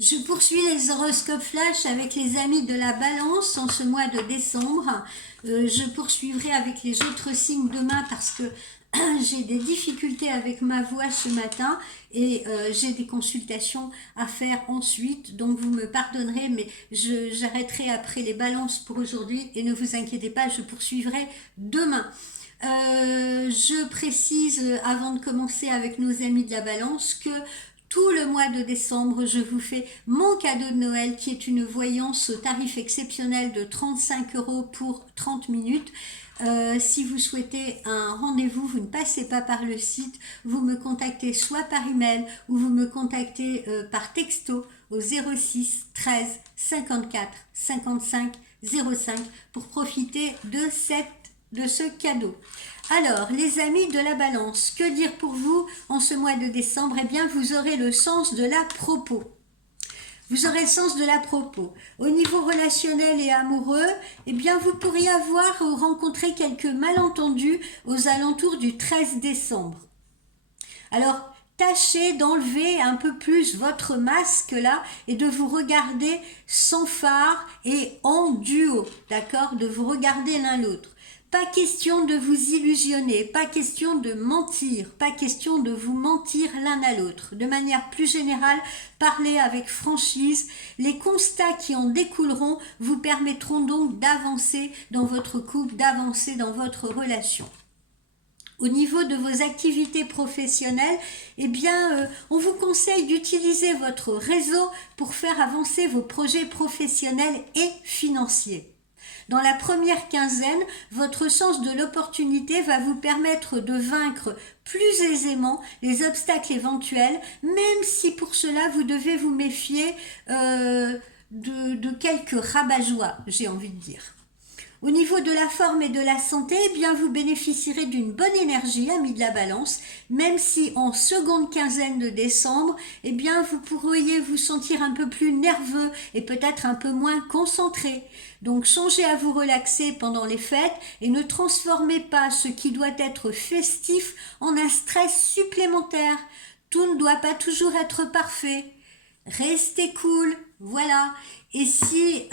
Je poursuis les horoscopes flash avec les amis de la Balance en ce mois de décembre. Je poursuivrai avec les autres signes demain parce que j'ai des difficultés avec ma voix ce matin et j'ai des consultations à faire ensuite. Donc vous me pardonnerez, mais j'arrêterai après les balances pour aujourd'hui et ne vous inquiétez pas, je poursuivrai demain. Je précise avant de commencer avec nos amis de la Balance que tout le mois de décembre, je vous fais mon cadeau de Noël qui est une voyance au tarif exceptionnel de 35 € pour 30 minutes. Si vous souhaitez un rendez-vous, vous ne passez pas par le site, vous me contactez soit par email ou vous me contactez par texto au 06 13 54 55 05 pour profiter de ce cadeau. Alors, les amis de la Balance, que dire pour vous en ce mois de décembre? Eh bien, vous aurez le sens de la propos. Vous aurez le sens de la propos. Au niveau relationnel et amoureux, eh bien, vous pourriez avoir ou rencontrer quelques malentendus aux alentours du 13 décembre. Alors, tâchez d'enlever un peu plus votre masque là et de vous regarder sans phare et en duo, d'accord? De vous regarder l'un l'autre. Pas question de vous illusionner, pas question de mentir, pas question de vous mentir l'un à l'autre. De manière plus générale, parlez avec franchise. Les constats qui en découleront vous permettront donc d'avancer dans votre couple, d'avancer dans votre relation. Au niveau de vos activités professionnelles, eh bien, on vous conseille d'utiliser votre réseau pour faire avancer vos projets professionnels et financiers. Dans la première quinzaine, votre sens de l'opportunité va vous permettre de vaincre plus aisément les obstacles éventuels, même si pour cela vous devez vous méfier de quelques rabat-joie, j'ai envie de dire. Au niveau de la forme et de la santé, eh bien vous bénéficierez d'une bonne énergie, amis de la Balance, même si en seconde quinzaine de décembre, eh bien vous pourriez vous sentir un peu plus nerveux et peut-être un peu moins concentré. Donc songez à vous relaxer pendant les fêtes et ne transformez pas ce qui doit être festif en un stress supplémentaire. Tout ne doit pas toujours être parfait. Restez cool, voilà. Et si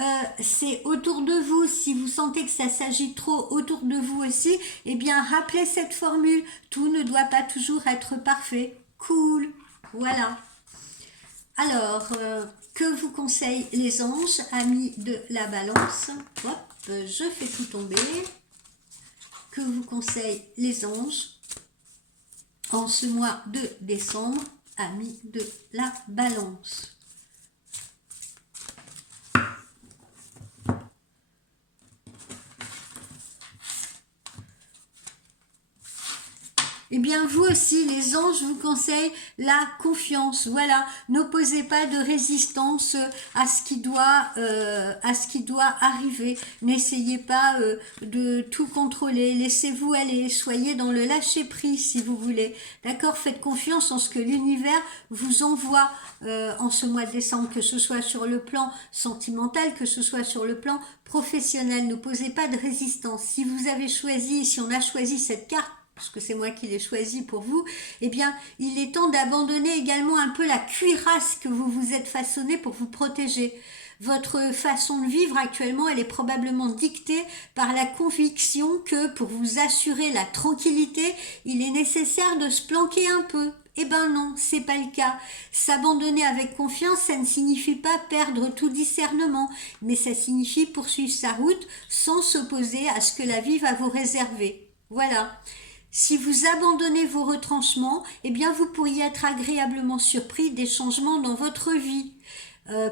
c'est autour de vous, si vous sentez que ça s'agit trop autour de vous aussi, eh bien rappelez cette formule. Tout ne doit pas toujours être parfait. Cool, voilà. Alors, que vous conseillent les anges, amis de la Balance? Hop, je fais tout tomber. Que vous conseillent les anges en ce mois de décembre, amis de la Balance? Eh bien, vous aussi, les anges vous conseillent la confiance. Voilà, n'opposez pas de résistance à ce qui doit arriver. N'essayez pas de tout contrôler. Laissez-vous aller. Soyez dans le lâcher-prise si vous voulez. D'accord? Faites confiance en ce que l'univers vous envoie en ce mois de décembre, que ce soit sur le plan sentimental, que ce soit sur le plan professionnel. N'opposez pas de résistance. Si vous avez choisi, si on a choisi cette carte, parce que c'est moi qui l'ai choisi pour vous, eh bien, il est temps d'abandonner également un peu la cuirasse que vous vous êtes façonnée pour vous protéger. Votre façon de vivre actuellement, elle est probablement dictée par la conviction que pour vous assurer la tranquillité, il est nécessaire de se planquer un peu. Eh ben non, c'est pas le cas. S'abandonner avec confiance, ça ne signifie pas perdre tout discernement, mais ça signifie poursuivre sa route sans s'opposer à ce que la vie va vous réserver. Voilà. Si vous abandonnez vos retranchements, eh bien vous pourriez être agréablement surpris des changements dans votre vie.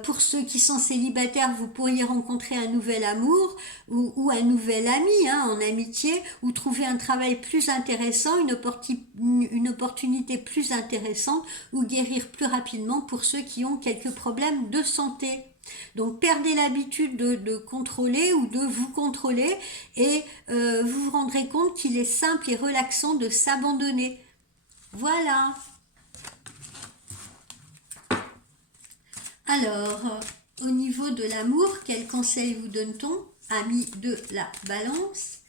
Pour ceux qui sont célibataires, vous pourriez rencontrer un nouvel amour ou un nouvel ami en amitié, ou trouver un travail plus intéressant, une opportunité plus intéressante, ou guérir plus rapidement pour ceux qui ont quelques problèmes de santé. Donc perdez l'habitude de contrôler ou de vous contrôler et vous vous rendrez compte qu'il est simple et relaxant de s'abandonner. Voilà. Alors, au niveau de l'amour, quel conseil vous donne-t-on, amis de la Balance?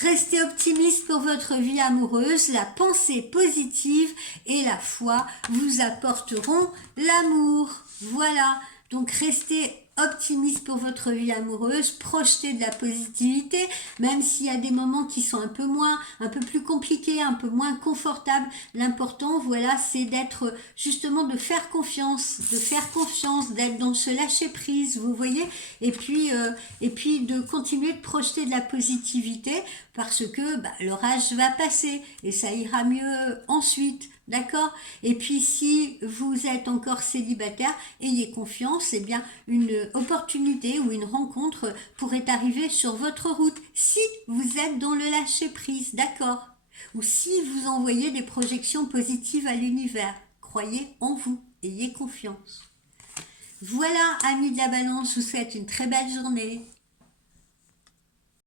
Restez optimiste pour votre vie amoureuse, la pensée positive et la foi vous apporteront l'amour. Voilà, donc restez optimiste pour votre vie amoureuse, projetez de la positivité, même s'il y a des moments qui sont un peu plus compliqués, un peu moins confortables. L'important, voilà, c'est d'être justement de faire confiance, d'être dans ce lâcher prise, vous voyez, et puis de continuer de projeter de la positivité parce que l'orage va passer et ça ira mieux ensuite. D'accord? Et puis si vous êtes encore célibataire, ayez confiance, eh bien une opportunité ou une rencontre pourrait arriver sur votre route si vous êtes dans le lâcher prise, d'accord? Ou si vous envoyez des projections positives à l'univers. Croyez en vous, ayez confiance. Voilà, amis de la Balance, je vous souhaite une très belle journée.